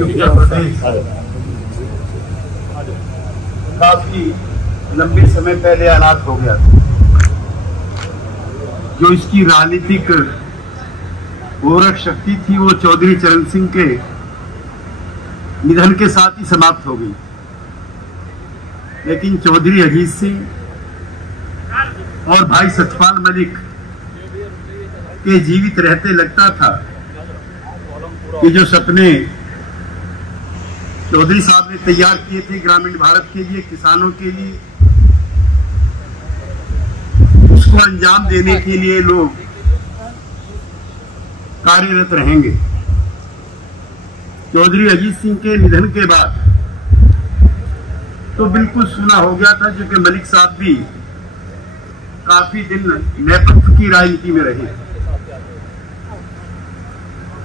उत्तर प्रदेश काफी लंबे समय पहले आजाद हो गया था। जो इसकी राजनीतिक ओरक शक्ति थी वो चौधरी चरण सिंह के निधन के साथ ही समाप्त हो गई। लेकिन चौधरी अजीत सिंह और भाई सतपाल मलिक के जीवित रहते लगता था कि जो सपने चौधरी साहब ने तैयार किए थे ग्रामीण भारत के लिए, किसानों के लिए, उसको अंजाम देने के लिए लोग कार्यरत रहेंगे। चौधरी अजीत सिंह के निधन के बाद तो बिल्कुल सुना हो गया था, जो कि मलिक साहब भी काफी दिन नेतृत्व की राजनीति में रहे।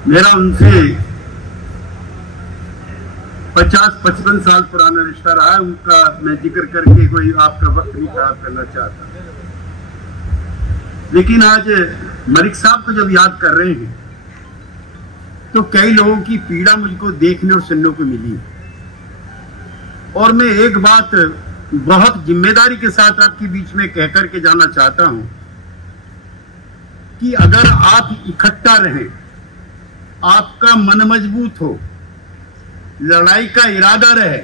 मेरा उनसे 50-55 साल पुराना रिश्ता रहा है। उनका मैं जिक्र करके कोई आपका वक्त नहीं खराब करना चाहता, लेकिन आज मलिक साहब को जब याद कर रहे हैं तो कई लोगों की पीड़ा मुझको देखने और सुनने को मिली। और मैं एक बात बहुत जिम्मेदारी के साथ आपके बीच में कह करके जाना चाहता हूं कि अगर आप इकट्ठा रहें, आपका मन मजबूत हो, लड़ाई का इरादा रहे,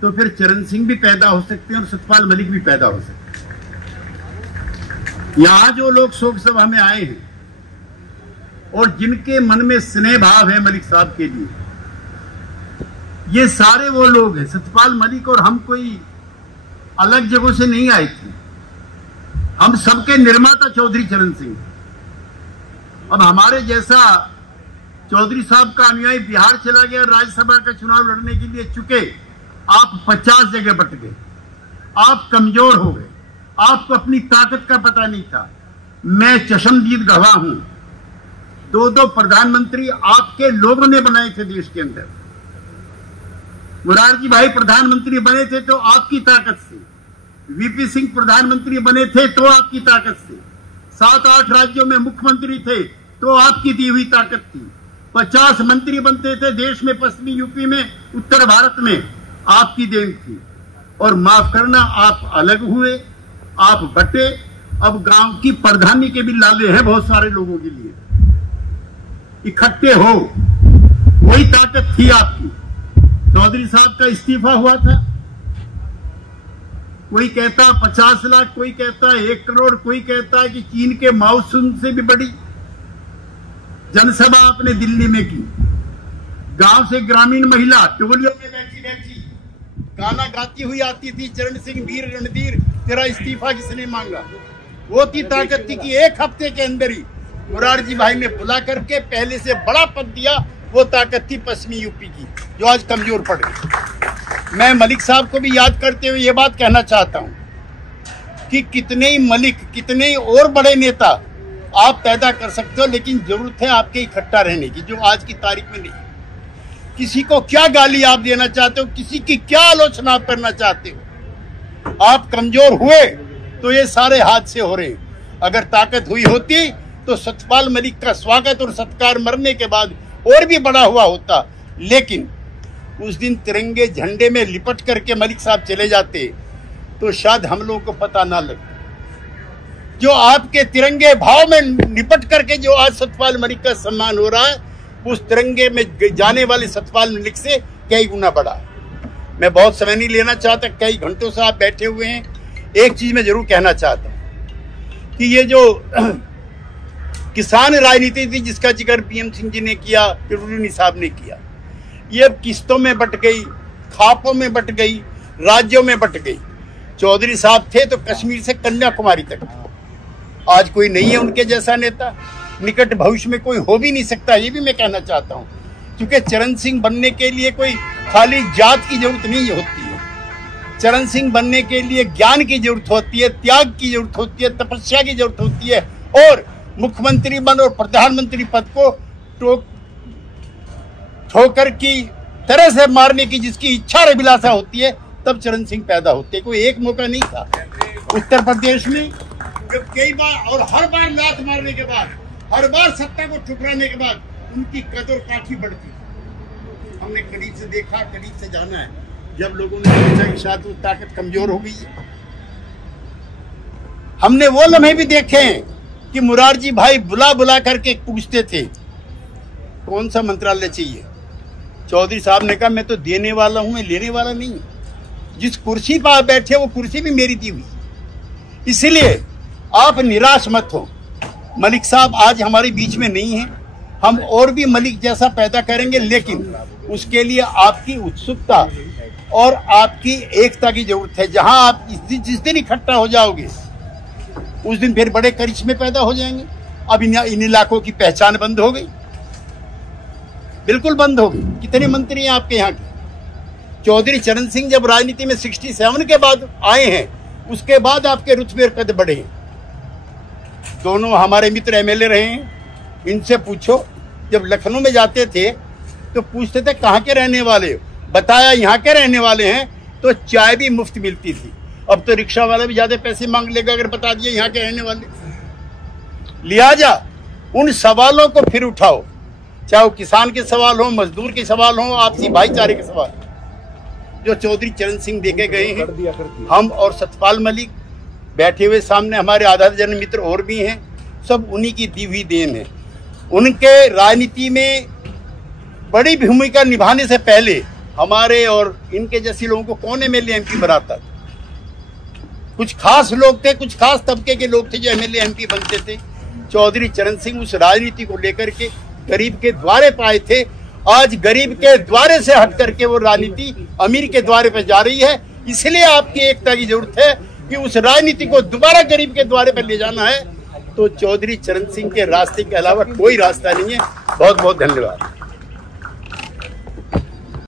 तो फिर चरण सिंह भी पैदा हो सकते हैं और सतपाल मलिक भी पैदा हो सकते हैं। यहां जो लोग शोक सभा में आए हैं और जिनके मन में स्नेह भाव है मलिक साहब के लिए, ये सारे वो लोग हैं। सतपाल मलिक और हम कोई अलग जगहों से नहीं आए थे, हम सबके निर्माता चौधरी चरण सिंह। अब हमारे जैसा चौधरी साहब का अनुयायी बिहार चला गया, राज्यसभा का चुनाव लड़ने के लिए, चुके आप 50 जगह बट गए, आप कमजोर हो गए, आपको अपनी ताकत का पता नहीं था। मैं चश्मदीद गवाह हूं, 2 प्रधानमंत्री आपके लोगों ने बनाए थे देश के अंदर। मुरारजी भाई प्रधानमंत्री बने थे तो आपकी ताकत से, वीपी सिंह प्रधानमंत्री बने थे तो आपकी ताकत से, 7-8 राज्यों में मुख्यमंत्री थे तो आपकी दी हुई ताकत थी, 50 मंत्री बनते थे देश में, पश्चिमी यूपी में, उत्तर भारत में, आपकी देन थी। और माफ करना, आप अलग हुए, आप बटे। अब गांव की प्रधानी के भी लाले हैं बहुत सारे लोगों के लिए। इकट्ठे हो, वही ताकत थी आपकी। चौधरी साहब का इस्तीफा हुआ था, कोई कहता 50 लाख, कोई कहता 1 करोड़, कोई कहता है कि चीन के माओसुन से भी बड़ी जनसभा आपने दिल्ली में की। गांव से ग्रामीण महिला टोलियों में बैठी बैठी गाना गाती हुई आती थी, चरण सिंह वीर रणधीर तेरा इस्तीफा किसने मांगा। वो की ताकत थी कि 1 हफ्ते के अंदर ही मुरारजी भाई ने बुला करके पहले से बड़ा पद दिया। वो ताकत थी पश्चिमी यूपी की, जो आज कमजोर पड़ गई। मैं मलिक साहब को भी याद करते हुए ये बात कहना चाहता हूं कि कितने ही मलिक, कितने ही और बड़े नेता आप पैदा कर सकते हो, लेकिन जरूरत है आपके इकट्ठा रहने की, जो आज की तारीख में नहीं। किसी को क्या गाली आप देना चाहते हो, किसी की क्या आलोचना आप करना चाहते हो। आप कमजोर हुए तो ये सारे हादसे हो रहे। अगर ताकत हुई होती तो सतपाल मलिक का स्वागत और सत्कार मरने के बाद और भी बड़ा हुआ होता। लेकिन उस दिन तिरंगे झंडे में लिपट करके मलिक साहब चले जाते तो शायद हम लोगों को पता ना लगता। जो आपके तिरंगे भाव में निपट करके जो आज सतपाल मलिक का सम्मान हो रहा है, उस तिरंगे में जाने वाले सतपाल मलिक से कई गुना बड़ा है। मैं बहुत समय नहीं लेना चाहता, कई घंटों से आप बैठे हुए हैं। एक चीज मैं जरूर कहना चाहता हूं कि ये जो किसान राजनीति थी जिसका जिक्र पीएम सिंह जी ने किया, पिरुनी साहब ने किया, ये अब किस्तों में बट गई, खापों में बट गई, राज्यों में बट गई। चौधरी साहब थे तो कश्मीर से कन्याकुमारी तक, आज कोई नहीं है उनके जैसा नेता, निकट भविष्य में कोई हो भी नहीं सकता। ये भी मैं कहना चाहता हूँ, क्योंकि चरण सिंह बनने के लिए कोई खाली जात की जरूरत नहीं होती है। चरण सिंह बनने के लिए ज्ञान की जरूरत होती है, त्याग की जरूरत होती है, तपस्या की जरूरत होती है, और मुख्यमंत्री बन और प्रधानमंत्री पद को ठोकर की तरह से मारने की जिसकी इच्छा और अभिलाषा होती है, तब चरण सिंह पैदा होते। कोई एक मौका नहीं था उत्तर प्रदेश में, जब कई बार और हर बार लात मारने के बाद, हर बार सत्ता को ठुकराने के बाद उनकी कदर काठी बढ़ती। हमने करीब से देखा, करीब से जाना है। जब लोगों ने सोचा कि शायद वो ताकत कमजोर हो गई है, हमने वो लम्हे भी देखे हैं कि मुरारजी भाई बुला बुला करके पूछते थे कौन सा मंत्रालय चाहिए। चौधरी साहब ने कहा मैं तो देने वाला हूं, मैं लेने वाला नहीं। जिस कुर्सी पर आप बैठे वो कुर्सी भी मेरी दी हुई, इसलिए आप निराश मत हो। मलिक साहब आज हमारे बीच में नहीं है, हम और भी मलिक जैसा पैदा करेंगे, लेकिन उसके लिए आपकी उत्सुकता और आपकी एकता की जरूरत है। जहां आप जिस दिन इकट्ठा हो जाओगे उस दिन फिर बड़े करिश्मे पैदा हो जाएंगे। अब इन इलाकों की पहचान बंद हो गई, बिल्कुल बंद हो गई। कितने मंत्री हैं आपके यहाँ के? चौधरी चरण सिंह जब राजनीति में 67 के बाद आए हैं, उसके बाद आपके रुतबे और कद बढ़े हैं। दोनों हमारे मित्र एमएलए रहे हैं, इनसे पूछो। जब लखनऊ में जाते थे तो पूछते थे कहाँ के रहने वाले हो, बताया यहाँ के रहने वाले हैं, तो चाय भी मुफ्त मिलती थी। अब तो रिक्शा वाला भी ज्यादा पैसे मांग लेगा अगर बता दिए यहाँ के रहने वाले। लिहाजा उन सवालों को फिर उठाओ, चाहे वो किसान के सवाल हो, मजदूर के सवाल हो, आपसी भाईचारे के सवाल, जो चौधरी चरण सिंह देके गए हैं। हम और सतपाल मलिक बैठे हुए सामने हमारे आधा दर्जन मित्र और भी हैं, सब उन्हीं की दी हुई देन है। उनके राजनीति में बड़ी भूमिका निभाने से पहले हमारे और इनके जैसे लोगों को कौन एमएलए एमपी बनाता था? कुछ खास लोग थे, कुछ खास तबके के लोग थे जो एमएलए एमपी बनते थे। चौधरी चरण सिंह उस राजनीति को लेकर के गरीब के द्वारे पाए थे। आज गरीब के द्वारे से हट करके वो राजनीति अमीर के द्वारे पर जा रही है। इसलिए आपकी एकता की जरूरत है कि उस राजनीति को दोबारा गरीब के द्वारे पर ले जाना है, तो चौधरी चरण सिंह के रास्ते के अलावा कोई रास्ता नहीं है। बहुत बहुत धन्यवाद।